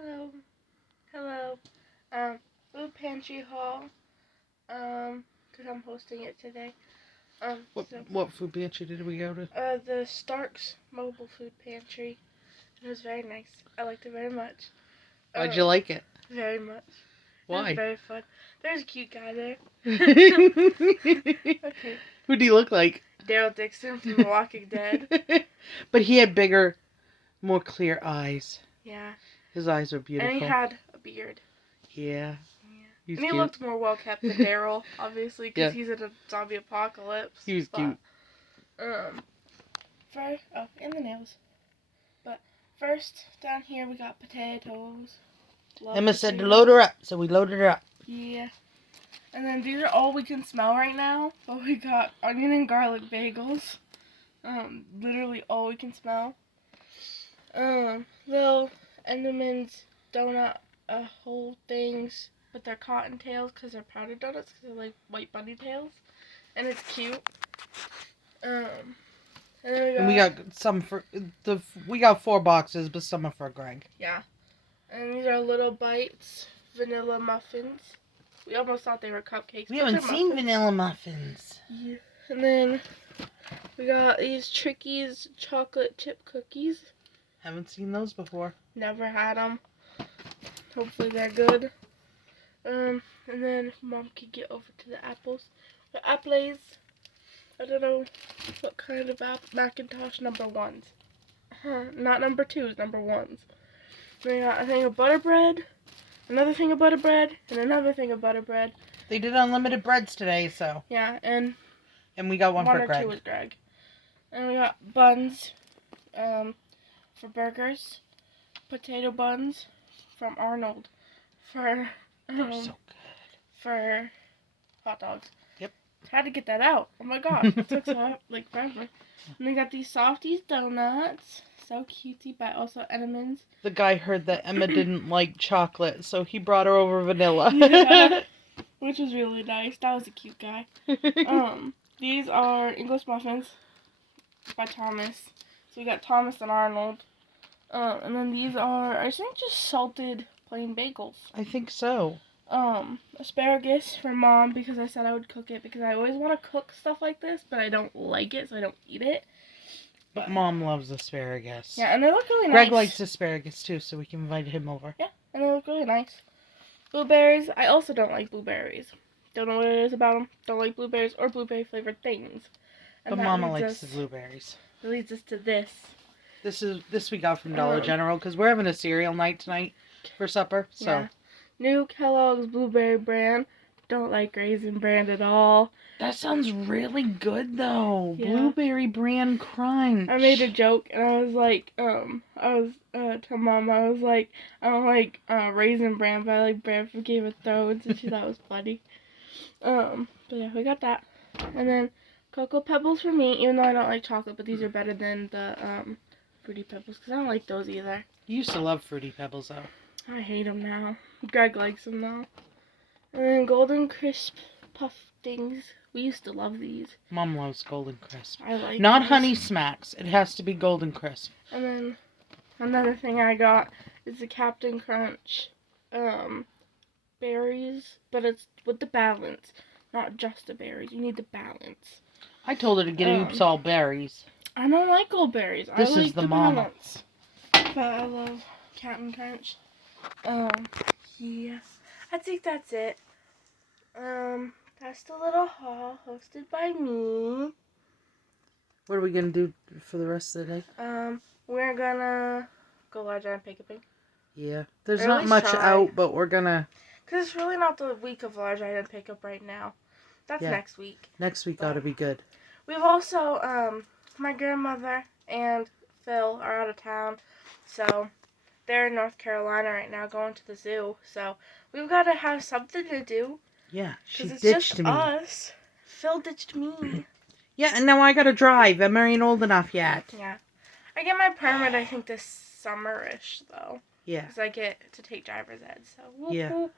Hello. Hello. Food pantry haul. Cause I'm hosting it today. What food pantry did we go to? The Stark's mobile food pantry. It was very nice. I liked it very much. Why'd you like it? Very much. It was Why? very fun. There's a cute guy there. Okay. Who do you look like? Daryl Dixon from The Walking Dead. But he had bigger, more clear eyes. Yeah. His eyes were beautiful. And he had a beard. Yeah. And he cute. looked more well kept than Daryl, obviously, because he's in a zombie apocalypse. He was cute. And the nails. But first, down here we got potatoes. Emma said to load her up, so we loaded her up. Yeah. And then these are all we can smell right now. But we got onion and garlic bagels. Literally all we can smell. Little Enderman's donut whole things, but they're cottontails because they're powder donuts because they're like white bunny tails, and it's cute. And then we got some for we got 4 boxes, but some are for Greg. Yeah. And these are Little Bites vanilla muffins. We almost thought they were cupcakes. We haven't seen vanilla muffins. Yeah. And then we got these Trickies chocolate chip cookies. Haven't seen those before. Never had them. Hopefully they're good. And then Mom can get over to the apples. The apples, I don't know what kind of Macintosh number 1s. Not number 2s, number 1s. Then we got a thing of butter bread, another thing of butter bread, and another thing of butter bread. They did unlimited breads today, so. Yeah, and we got one for Greg. 1 or 2 was Greg. And we got buns for burgers, potato buns from Arnold for They're so good. For hot dogs. Yep. Had to get that out. Oh my gosh, it took forever. And we got these Softies donuts. So cutesy, but also Enderman's. The guy heard that Emma didn't like chocolate, so he brought her over vanilla. Yeah, which was really nice. That was a cute guy. These are English muffins by Thomas. So we got Thomas and Arnold. And then these are, I think, just salted plain bagels. I think so. Asparagus for Mom because I said I would cook it because I always want to cook stuff like this, but I don't like it, so I don't eat it. But Mom loves asparagus. Yeah, and they look really nice. Greg likes asparagus too, so we can invite him over. Yeah, and they look really nice. Blueberries. I also don't like blueberries. Don't know what it is about them. Don't like blueberries or blueberry flavored things. And but Mama likes the blueberries. It leads us to this. This we got from Dollar General because we're having a cereal night tonight for supper. So. Yeah. New Kellogg's Blueberry brand. Don't like Raisin brand at all. That sounds really good though. Yeah. Blueberry brand crunch. I made a joke and I was like, to Mom, I was like, I don't like Raisin brand, but I like brand for Game of Thrones, and she thought it was funny. But yeah, we got that. And then Cocoa Pebbles for me, even though I don't like chocolate, but these are better than the Fruity Pebbles because I don't like those either. You used to love Fruity Pebbles though. I hate them now. Greg likes them though. And then Golden Crisp Puff things. We used to love these. Mom loves Golden Crisp. I like Not these. Honey Smacks. It has to be Golden Crisp. And then another thing I got is the Captain Crunch berries, but it's with the balance, not just the berries. You need the balance. I told her to get oops all berries. I don't like all berries. This I like is the mama. balance. But I love Captain Crunch. Yeah. I think that's it. That's the little haul hosted by me. What are we gonna do for the rest of the day? We're gonna go large and pick up. Yeah. There's not much out, but we're gonna. Cause it's really not the week of large item pickup right now. That's next week. Next week ought to be good. We've also my grandmother and Phil are out of town, so they're in North Carolina right now going to the zoo. So we've got to have something to do. Yeah, she it's ditched just me. Us. Phil ditched me. Yeah, and now I gotta drive. Emma ain't old enough yet. Yeah. I get my permit, I think, this summer-ish, though. Yeah. Because I get to take driver's ed, so whoop, yeah. Whoop.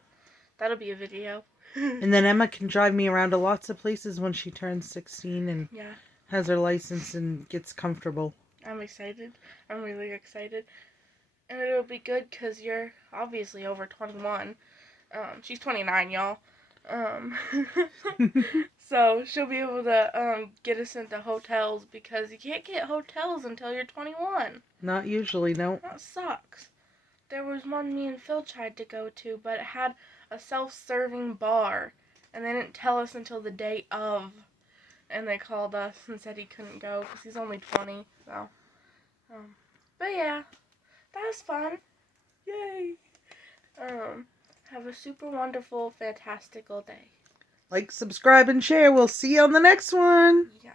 That'll be a video. And then Emma can drive me around to lots of places when she turns 16 and has her license and gets comfortable. I'm excited. I'm really excited. And it'll it'll be good because you're obviously over 21. She's 29, y'all. So she'll be able to get us into hotels because you can't get hotels until you're 21. Not usually, no. That sucks. There was one me and Phil tried to go to, but it had a self-serving bar, and they didn't tell us until the day of, and they called us and said he couldn't go because he's only 20. So, but yeah, that was fun. Yay! Have a super wonderful, fantastical day. Like, subscribe, and share. We'll see you on the next one. Yeah.